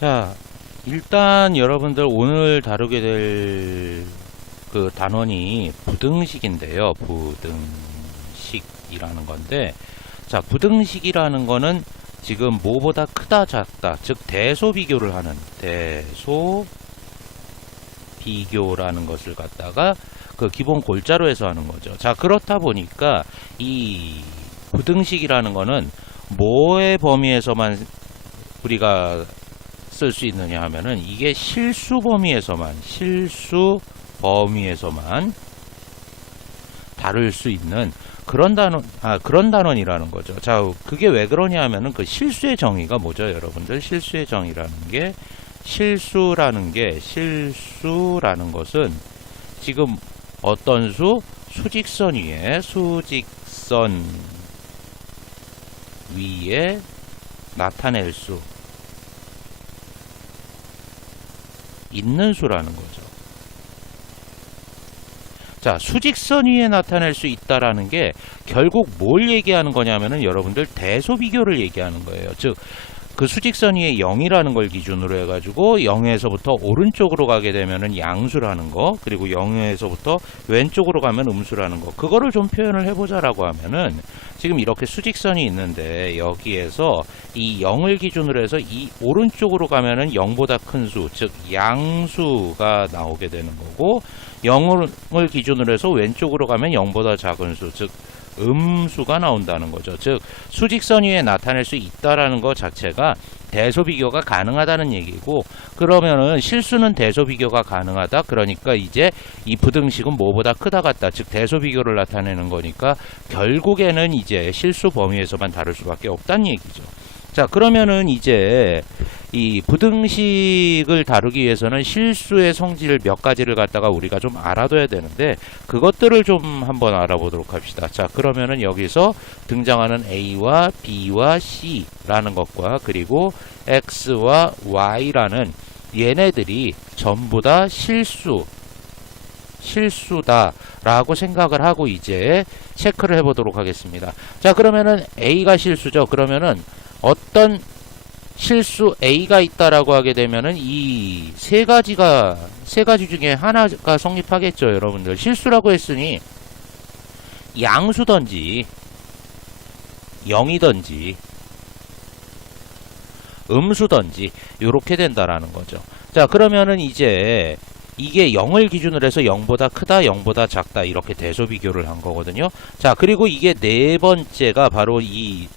자, 일단 여러분들 오늘 다루게 될 그 단원이 부등식인데요. 부등식이라는 건데, 자, 부등식이라는 거는 지금 뭐보다 크다 작다, 즉 대소 비교를 하는 대소 비교라는 것을 갖다가 그 기본 골자로 해서 하는 거죠. 자, 그렇다 보니까 이 부등식이라는 거는 뭐의 범위에서만 우리가 쓸 수 있느냐 하면은 이게 실수 범위에서만 다룰 수 있는 그런 단원이라는 거죠. 자, 그게 왜 그러냐 하면은 그 실수의 정의가 뭐죠, 여러분들? 실수의 정의라는 게 실수라는 것은 지금 어떤 수직선 위에 나타낼 수 있는 수라는 거죠. 자, 수직선 위에 나타낼 수 있다라는 게 결국 뭘 얘기하는 거냐면은 여러분들 대소 비교를 얘기하는 거예요. 즉, 그 수직선 위에 0이라는 걸 기준으로 해가지고 0에서부터 오른쪽으로 가게 되면은 양수라는 거, 그리고 0에서부터 왼쪽으로 가면 음수라는 거, 그거를 좀 표현을 해보자라고 하면은 지금 이렇게 수직선이 있는데 여기에서 이 0을 기준으로 해서 이 오른쪽으로 가면은 0보다 큰 수, 즉 양수가 나오게 되는 거고, 0을 기준으로 해서 왼쪽으로 가면 0보다 작은 수, 즉 음수가 나온다는 거죠. 즉 수직선 위에 나타낼 수 있다라는 것 자체가 대소 비교가 가능하다는 얘기고, 그러면은 실수는 대소 비교가 가능하다. 그러니까 이제 이 부등식은 뭐보다 크다 같다. 즉 대소 비교를 나타내는 거니까 결국에는 이제 실수 범위에서만 다룰 수밖에 없다는 얘기죠. 자, 그러면은 이제 이 부등식을 다루기 위해서는 실수의 성질 몇 가지를 갖다가 우리가 좀 알아둬야 되는데 그것들을 좀 한번 알아보도록 합시다. 자, 그러면은 여기서 등장하는 A와 B와 C라는 것과 그리고 X와 Y라는 얘네들이 전부 다 실수다라고 생각을 하고 이제 체크를 해보도록 하겠습니다. 자, 그러면은 A가 실수죠. 그러면은 어떤 실수 A가 있다라고 하게 되면은 이 세 가지 중에 하나가 성립하겠죠, 여러분들. 실수라고 했으니 양수든지 0이든지 음수든지 이렇게 된다라는 거죠. 자, 그러면은 이제 이게 0을 기준으로 해서 0보다 크다, 0보다 작다 이렇게 대소 비교를 한 거거든요. 자, 그리고 이게 네 번째가 바로 이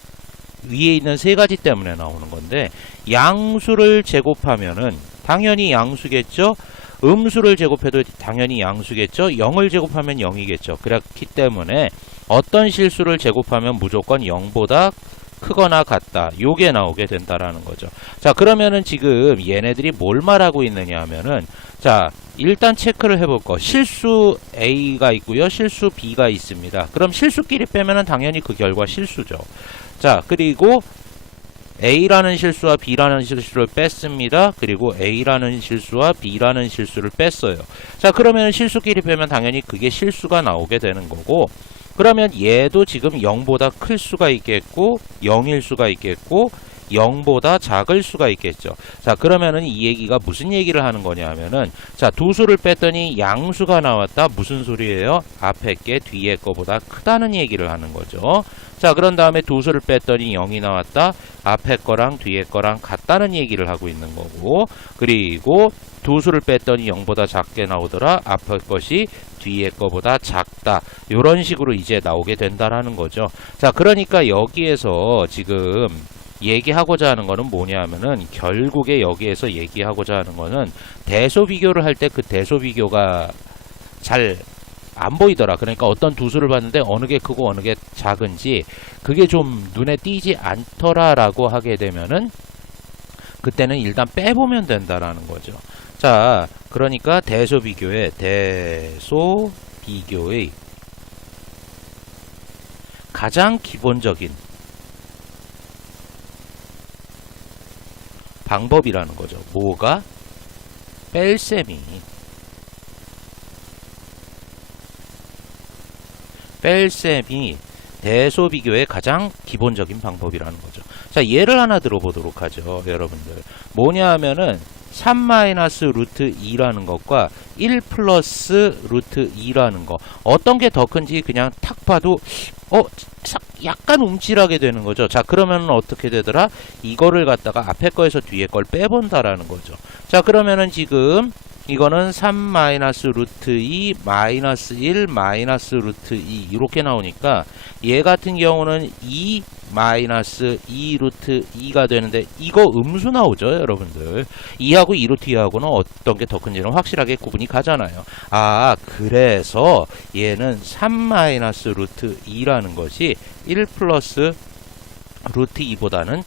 위에 있는 세 가지 때문에 나오는 건데, 양수를 제곱하면은 당연히 양수겠죠. 음수를 제곱해도 당연히 양수겠죠. 0을 제곱하면 0이겠죠. 그렇기 때문에 어떤 실수를 제곱하면 무조건 0보다 크거나 같다. 요게 나오게 된다라는 거죠. 자, 그러면은 지금 얘네들이 뭘 말하고 있느냐 하면은, 자, 일단 체크를 해볼 거. 실수 A가 있고요. 실수 B가 있습니다. 그럼 실수끼리 빼면은 당연히 그 결과 실수죠. 자, 그리고 A라는 실수와 B라는 실수를 뺐습니다. 그리고 A라는 실수와 B라는 실수를 뺐어요. 자, 그러면 실수끼리 빼면 당연히 그게 실수가 나오게 되는 거고, 그러면 얘도 지금 0보다 클 수가 있겠고 0일 수가 있겠고 0보다 작을 수가 있겠죠. 자, 그러면은 이 얘기가 무슨 얘기를 하는 거냐 하면은, 자, 두 수를 뺐더니 양수가 나왔다. 무슨 소리예요? 앞에 게 뒤에 거보다 크다는 얘기를 하는 거죠. 자, 그런 다음에 두 수를 뺐더니 0이 나왔다. 앞에 거랑 뒤에 거랑 같다는 얘기를 하고 있는 거고, 그리고 두 수를 뺐더니 0보다 작게 나오더라. 앞에 것이 뒤에 거보다 작다. 이런 식으로 이제 나오게 된다라는 거죠. 자, 그러니까 여기에서 지금 얘기하고자 하는 거는 뭐냐 하면은, 결국에 여기에서 얘기하고자 하는 거는 대소 비교를 할 때 그 대소 비교가 잘 안 보이더라. 그러니까 어떤 두 수를 봤는데 어느 게 크고 어느 게 작은지 그게 좀 눈에 띄지 않더라 라고 하게 되면은 그때는 일단 빼보면 된다라는 거죠. 자, 그러니까 대소 비교의 가장 기본적인 방법이라는 거죠. 뭐가? 뺄셈이 대소 비교의 가장 기본적인 방법이라는 거죠. 자, 자, 예를 하나 들어보도록 하죠, 여러분들. 뭐냐 하면은 3-루트 2라는 것과 1 플러스 루트 2라는 거. 어떤 게 더 큰지 그냥 탁 봐도 약간 움찔하게 되는 거죠. 자, 그러면은 어떻게 되더라? 이거를 갖다가 앞에 거에서 뒤에 걸 빼본다라는 거죠. 자, 그러면은 지금 이거는 3-루트 2 마이너스 1 마이너스 루트 2 이렇게 나오니까 얘 같은 경우는 2 마이너스 2 루트 2가 되는데 이거 음수 나오죠, 여러분들. 2하고 2 루트 2하고는 어떤 게 더 큰지는 확실하게 구분이 가잖아요. 아, 그래서 얘는 3-루트 2라는 것이 1 플러스 루트 2보다는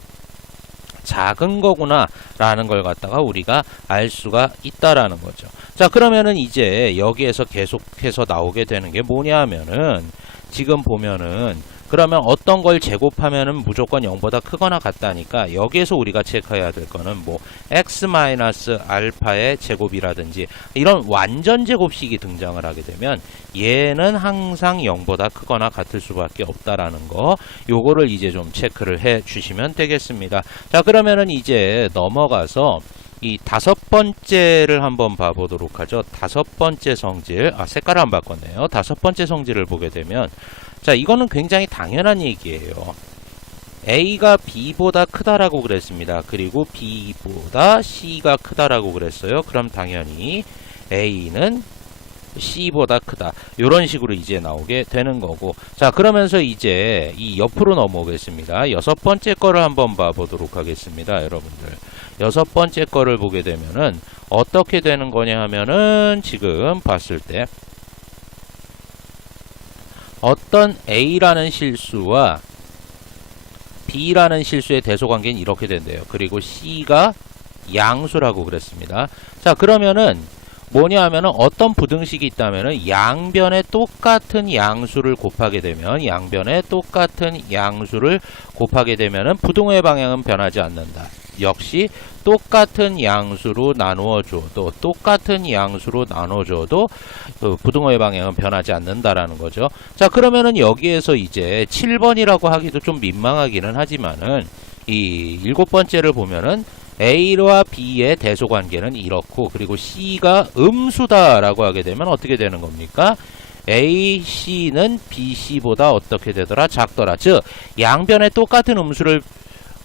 작은 거구나 라는 걸 갖다가 우리가 알 수가 있다라는 거죠. 자, 그러면은 이제 여기에서 계속해서 나오게 되는 게 뭐냐 하면은 지금 보면은 그러면 어떤 걸 제곱하면은 무조건 0보다 크거나 같다니까 여기에서 우리가 체크해야 될 거는 뭐 x-알파의 제곱이라든지 이런 완전 제곱식이 등장을 하게 되면 얘는 항상 0보다 크거나 같을 수밖에 없다라는 거, 요거를 이제 좀 체크를 해 주시면 되겠습니다. 자, 그러면은 이제 넘어가서 이 다섯 번째를 한번 봐보도록 하죠. 다섯 번째 성질, 색깔을 안 바꿨네요. 다섯 번째 성질을 보게 되면, 자, 이거는 굉장히 당연한 얘기예요. A가 B보다 크다라고 그랬습니다. 그리고 B보다 C가 크다라고 그랬어요. 그럼 당연히 A는 C보다 크다. 이런 식으로 이제 나오게 되는 거고. 자, 그러면서 이제 이 옆으로 넘어오겠습니다. 여섯 번째 거를 한번 봐보도록 하겠습니다, 여러분들. 여섯 번째 거를 보게 되면은 어떻게 되는 거냐 하면은 지금 봤을 때 어떤 A라는 실수와 B라는 실수의 대소관계는 이렇게 된대요. 그리고 C가 양수라고 그랬습니다. 자, 그러면은 뭐냐 하면은 어떤 부등식이 있다면은 양변에 똑같은 양수를 곱하게 되면 부등호의 방향은 변하지 않는다. 역시 똑같은 양수로 나누어 줘도 그 부등호의 방향은 변하지 않는다라는 거죠. 자, 그러면은 여기에서 이제 7번이라고 하기도 좀 민망하기는 하지만은 이 일곱 번째를 보면은 A와 B의 대소관계는 이렇고, 그리고 C가 음수다라고 하게 되면 어떻게 되는 겁니까? A, C는 B, C보다 어떻게 되더라? 작더라. 즉, 양변에 똑같은 음수를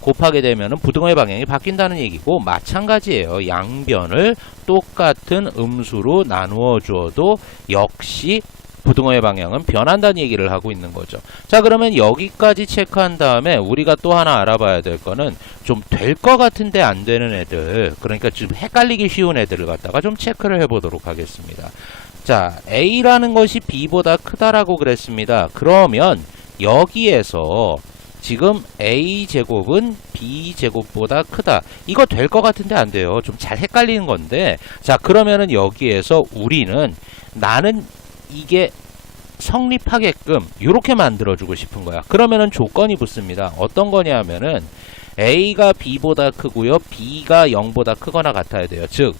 곱하게 되면 부등호의 방향이 바뀐다는 얘기고, 마찬가지예요. 양변을 똑같은 음수로 나누어 주어도 역시 부등호의 방향은 변한다는 얘기를 하고 있는 거죠. 자, 그러면 여기까지 체크한 다음에 우리가 또 하나 알아봐야 될 거는 좀 될 것 같은데 안 되는 애들, 그러니까 좀 헷갈리기 쉬운 애들을 갖다가 좀 체크를 해보도록 하겠습니다. 자, A라는 것이 B보다 크다라고 그랬습니다. 그러면 여기에서 지금 A제곱은 B제곱보다 크다. 이거 될 것 같은데 안 돼요. 좀 잘 헷갈리는 건데, 자, 그러면은 여기에서 우리는 나는 이게 성립하게끔 이렇게 만들어주고 싶은 거야. 그러면은 조건이 붙습니다. 어떤 거냐 하면은 A가 B보다 크고요, B가 0보다 크거나 같아야 돼요. 즉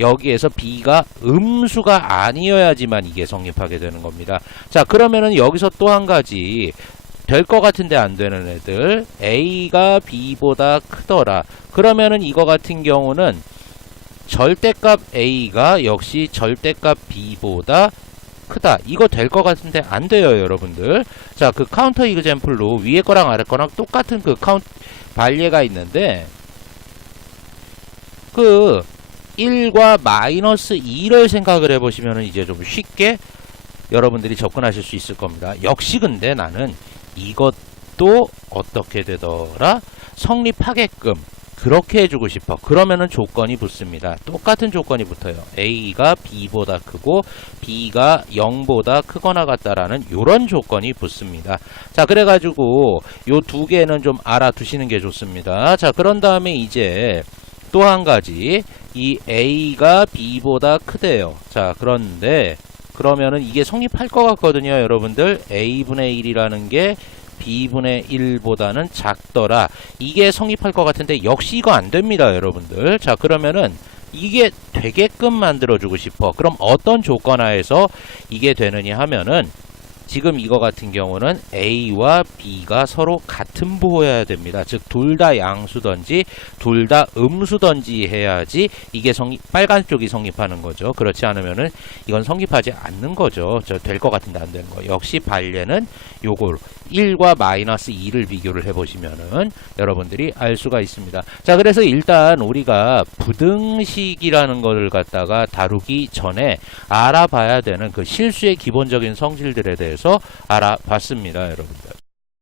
여기에서 B가 음수가 아니어야지만 이게 성립하게 되는 겁니다. 자, 그러면은 여기서 또 한 가지 될 것 같은데 안 되는 애들, A가 B보다 크더라. 그러면은 이거 같은 경우는 절대값 A가 역시 절대값 B보다 크다. 이거 될 것 같은데 안 돼요, 여러분들. 자, 그 카운터 이그젬플로 위에 거랑 아래 거랑 똑같은 그 발예가 있는데, 그 1과 마이너스 2를 생각을 해보시면 이제 좀 쉽게 여러분들이 접근하실 수 있을 겁니다. 역시 근데 나는 이것도 어떻게 되더라? 성립하게끔 그렇게 해주고 싶어. 그러면은 조건이 붙습니다. 똑같은 조건이 붙어요. A가 B보다 크고 B가 0보다 크거나 같다라는 요런 조건이 붙습니다. 자, 그래가지고 요 두 개는 좀 알아두시는 게 좋습니다. 자, 그런 다음에 이제 또 한 가지, 이 A가 B보다 크대요. 자, 그런데 그러면은 이게 성립할 것 같거든요, 여러분들. A분의 1이라는 게 B분의 1보다는 작더라. 이게 성립할 것 같은데 역시 이거 안 됩니다, 여러분들. 자, 그러면은 이게 되게끔 만들어주고 싶어. 그럼 어떤 조건 하에서 이게 되느냐 하면은 지금 이거 같은 경우는 A와 B가 서로 같은 부호여야 됩니다. 즉 둘 다 양수든지 둘 다 음수든지 해야지 이게 빨간 쪽이 성립하는 거죠. 그렇지 않으면은 이건 성립하지 않는 거죠. 저 될 것 같은데 안 되는 거. 역시 반례는 요걸 1과 마이너스 2를 비교를 해보시면은 여러분들이 알 수가 있습니다. 자, 그래서 일단 우리가 부등식이라는 걸 갖다가 다루기 전에 알아봐야 되는 그 실수의 기본적인 성질들에 대해서 알아봤습니다, 여러분들.